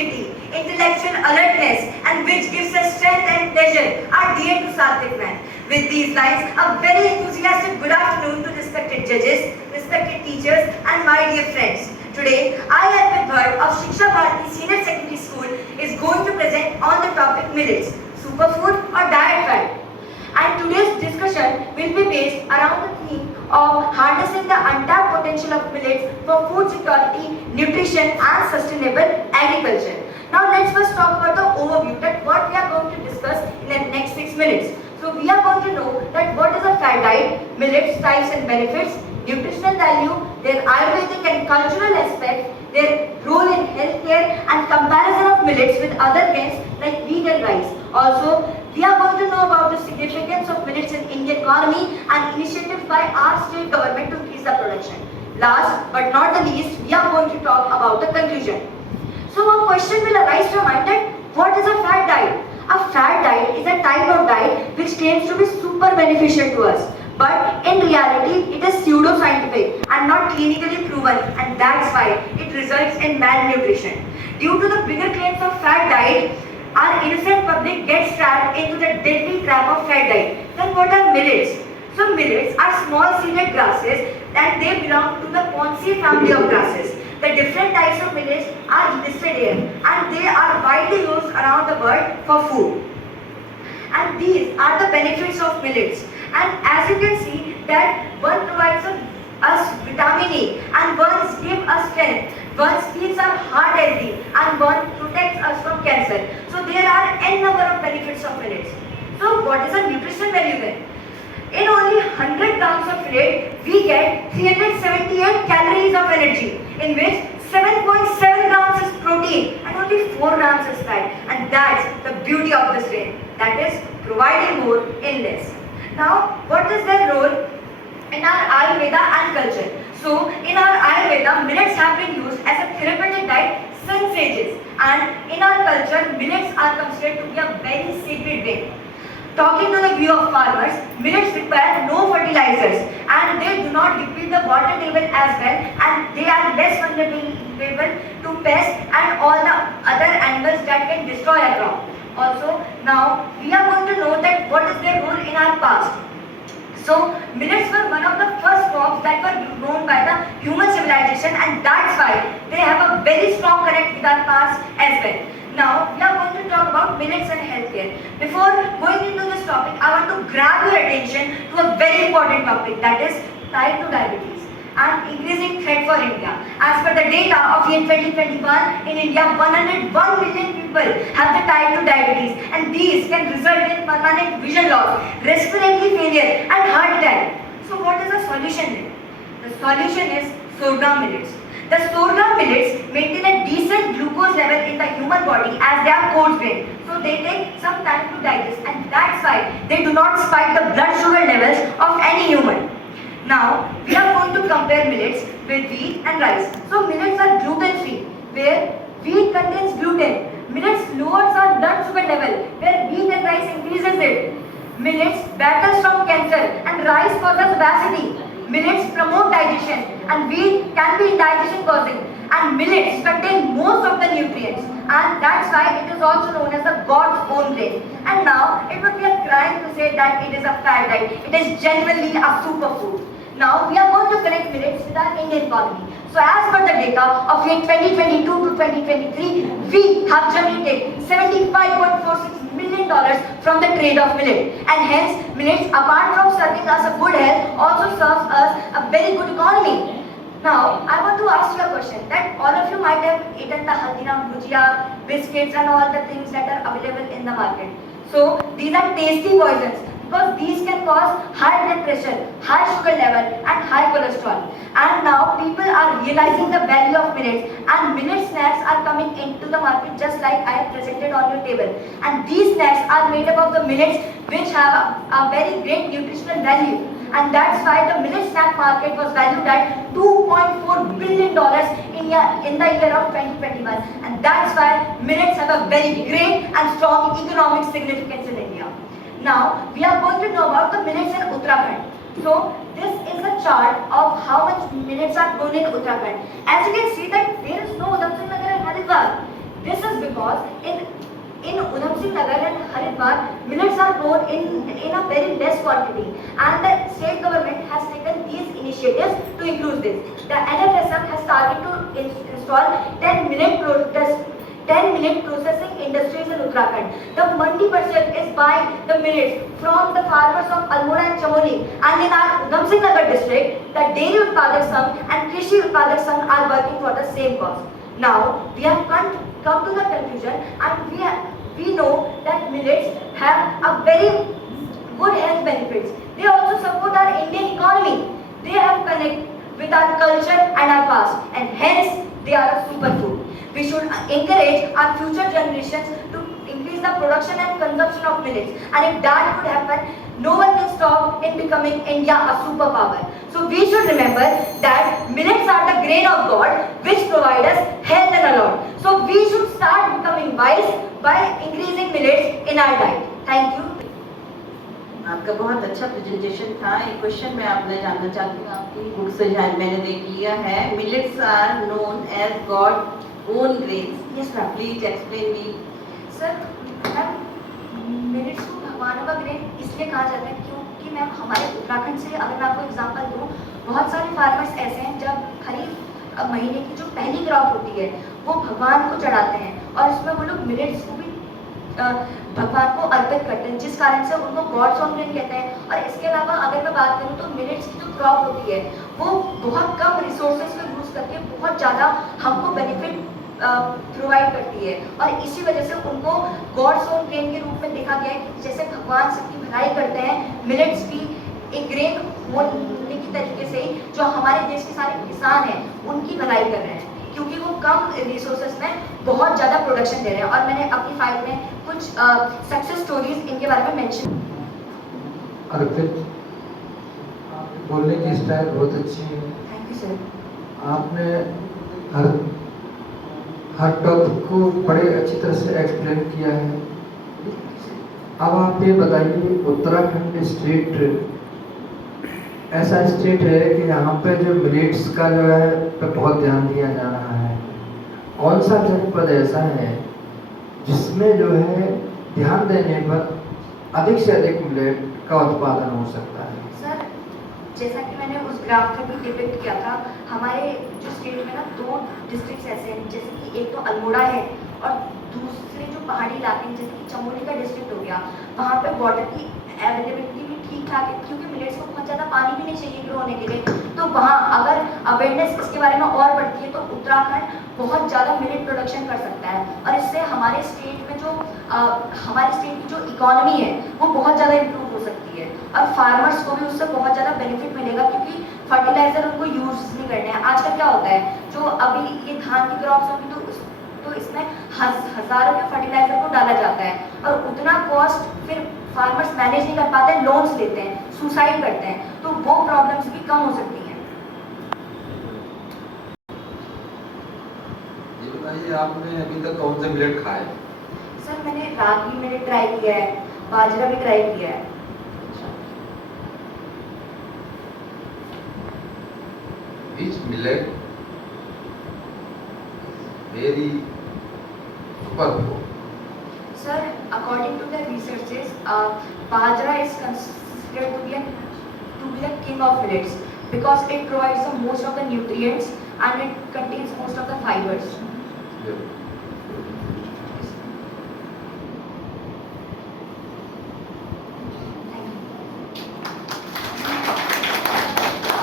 activity, intellectual alertness, and which gives us strength and pleasure are dear to Satvik man. With these lines, a very enthusiastic good afternoon to respected judges, respected teachers, and my dear friends. Today, I am Bharat of Shiksha Bharati Senior Secondary School is going to present on the topic millets, superfood or diet fad. And today's discussion will be based around the theme of harnessing the untapped potential of millets for food security, nutrition and sustainable agriculture. Now let's first talk about the overview that what we are going to discuss in the next 6 minutes. So we are going to know that what is a fad diet, millets types and benefits, nutritional value, their Ayurvedic and cultural aspect, their role in healthcare and comparison of millets with other grains like wheat and rice. Also, we are going to know about the significance of millets in Indian economy and initiatives by our state government to increase the production. Last but not the least, we are going to talk about the conclusion. So a question will arise to your mind that what is a fad diet? A fad diet is a type of diet which claims to be super beneficial to us. But in reality, it is pseudo-scientific and not clinically proven, and that's why it results in malnutrition. Due to the bigger claims of fad diet, our innocent public gets trapped into the deadly trap of fad diet. Then what are millets? So millets are small seeded grasses and they belong to the Poaceae family of grasses. The different types of millets are listed here and they are widely used around the world for food. And these are the benefits of millets. And as you can see that one provides us vitamin A and one gives us strength. One keeps our heart healthy and one protects us from cancer. So there are n number of benefits of millets. So what is the nutritional value then? In only 100 grams of millet, we get 378 calories of energy, in which 7.7 grams is protein and only 4 grams is fat. And that's the beauty of this grain. That is providing more in less. Now, what is their role in our Ayurveda and culture? So, in our Ayurveda, millets have been used as a therapeutic diet since ages. And in our culture, millets are considered to be a very sacred grain. Talking to the view of farmers, millets require no fertilizers and they do not deplete the water table as well, and they are less vulnerable to pests and all the other animals that can destroy a crop. Also, now we are going to know that what is their role in our past. So, millets were one of the first crops that were grown by the human civilization, and that's why they have a very strong connect with our past as well. Now, we are going to talk about millets and healthcare. Before going into this topic, I want to grab your attention to a very important topic, that is type 2 diabetes and increasing threat for India. As per the data of year 2021, in India, 101 million people have the type 2 diabetes, and these can result in permanent vision loss, respiratory failure and heart attack. So what is the solution then? The solution is sorghum millets. The sorghum millets maintain a decent glucose level in the human body as they are coarse grain. So they take some time to digest, and that's why they do not spike the blood sugar levels of any human. Now, we are going to compare millets with wheat and rice. So millets are gluten-free, where wheat contains gluten. Millets lowers our blood sugar level, where wheat and rice increases it. Millets battles from cancer and rice causes obesity. Millets promote digestion and wheat can be indigestion causing, and millets contain most of the nutrients, and that's why it is also known as the God's own grain. And now it would be a crime to say that it is a fad diet. It is genuinely a superfood. Now we are going to connect millets with our Indian economy. So as per the data of year 2022 to 2023, we have generated $75.46 million from the trade of millet. And hence, millets, apart from serving us a good health, also serves us a very good economy. Now, I want to ask you a question that all of you might have eaten the Haldiram bhujia, biscuits and all the things that are available in the market. So, these are tasty poisons because these can cause high blood pressure, high sugar level and high cholesterol. And now people are realizing the value of millets, and millet snacks are coming into the market just like I have presented on your table. And these snacks are made up of the millets which have a very great nutritional value. And that's why the millet snack market was valued at $2.4 billion in the year of 2021. And that's why millets have a very great and strong economic significance in India. Now, we are going to know about the millets in Uttarakhand. So, this is a chart of how much millets are grown in Uttarakhand. As you can see that there is no Udhamsingh Nagar and Haridwar. This is because in Udham Singh Nagar and Haridwar, millets are grown in a very less quantity, and the state government has taken these initiatives to include this. The NFSM has started to install 10 millet processing industries in Uttarakhand. The mandi purchase is buying the millets from the farmers of Almora and Chamoli, and in our Udham Singh Nagar district, the Dairy Utpadak Sangh and Krishi Utpadak Sangh are working for the same cause. Now we have come to the conclusion, and we know that millets have a very good health benefits. They also support our Indian economy. They have connect with our culture and our past, and hence they are a superfood. We should encourage our future generations to increase the production and consumption of millets. And if that would happen, no one can stop in becoming India a superpower. So we should remember that millets are the grain of God which provide us health and a lot. So we should start becoming wise by increasing millets in our diet. Thank you. आपका बहुत अच्छा presentation था। एक question मैं आपने जानना चाहती हूँ, आपकी बुक से मैंने देख लिया है, millets are known as god own grains. Yes ma'am, please explain me. Sir ma'am, millets को भगवानों का ग्रेन इसलिए कहा जाता है क्योंकि मैम हमारे उत्तराखंड से अगर मैं आपको एग्जांपल दूँ, बहुत सारे फार्मर्स ऐसे हैं जब खरीफ महीने की जो पहली क्रॉप होती है वो भगवान को चढ़ाते हैं, और इसमें वो लोग मिलेट्स को भी भगवान को अर्पित करते हैं, जिस कारण से उनको गॉड्स ऑफ ग्रेन कहते हैं। और इसके अलावा अगर मैं बात करूँ तो मिलेट्स की जो क्रॉप होती है वो बहुत कम रिसोर्सेज को यूज़ करके बहुत ज़्यादा हमको बेनिफिट प्रोवाइड करती है, और इसी वजह से उनको गॉड्स ऑफ ग्रेन के रूप में देखा गया है कि जैसे भगवान सबकी भलाई करते हैं, मिलेट्स भी एक ग्रेन होने की तरीके से ही जो हमारे देश के सारे किसान हैं उनकी भलाई कर रहे हैं, क्योंकि वो कम रिसोर्सेज में बहुत ज़्यादा प्रोडक्शन दे रहे हैं। और मैंने अपनी फाइल में कुछ सक्सेस स्टोरीज इनके बारे में मेंशन। अर्पित, बोलने की स्टाइल बहुत अच्छी है। Thank you sir. आपने हर टॉपिक को बड़े अच्छी तरह से एक्सप्लेन किया है। अब आप ये बताइए, उत्तराखंड स्टेट ऐसा स्टेट है कि यहाँ पे जो मिलेट्स का जो है पे बहुत ध्यान दिया जा रहा है। कौन सा जनपद ऐसा है जिसमें जो है ध्यान देने पर अधिक से अधिक मिलेट का उत्पादन हो सकता है? सर, जैसा कि मैंने उस ग्राफ में भी डिपिक्ट किया था, हमारे जो स्टेट में ना 2 डिस्ट्रिक्ट्स ऐसे हैं, जैसे कि एक तो अल्मोड़ा है और दूसरे जो पहाड़ी इलाके हैं जैसे कि चमोली का डिस्ट्रिक्ट हो गया, वहाँ पे वाटर की अवेलेबिलिटी भी ठीक ठाक है, क्योंकि मिलेट्स को बहुत ज़्यादा पानी भी नहीं चाहिए ग्रो होने के लिए। तो वहाँ अगर अवेयरनेस इसके बारे में और बढ़ती है तो उत्तराखंड बहुत ज़्यादा मिलेट प्रोडक्शन कर सकता है, और इससे हमारे स्टेट में जो हमारे स्टेट की जो इकोनॉमी है वो बहुत ज़्यादा इम्प्रूव हो सकती है, और फार्मर्स को भी उससे बहुत ज़्यादा बेनिफिट मिलेगा, क्योंकि फर्टिलाइजर उनको यूज़ नहीं करने हैं। आजकल क्या होता है, जो अभी ये धान की क्रॉप्स होगी तो इसमें हज़ारों के फर्टिलाइजर को डाला जाता है, और उतना कॉस्ट फिर फार्मर्स मैनेज नहीं कर पाते, लोन्स लेते हैं, सुसाइड करते हैं, तो वो प्रॉब्लम्स भी कम हो सकती हैं। ये बताइए, आपने अभी तक कौन से मिलेट खाए? सर, मैंने रागी मिलेट ट्राई किया है, बाजरा भी ट्राई किया है। Which millet very superfood? Sir, according to the researches, bajra is considered to be the king of millets because it provides the most of the nutrients and it contains most of the fibers. Yeah.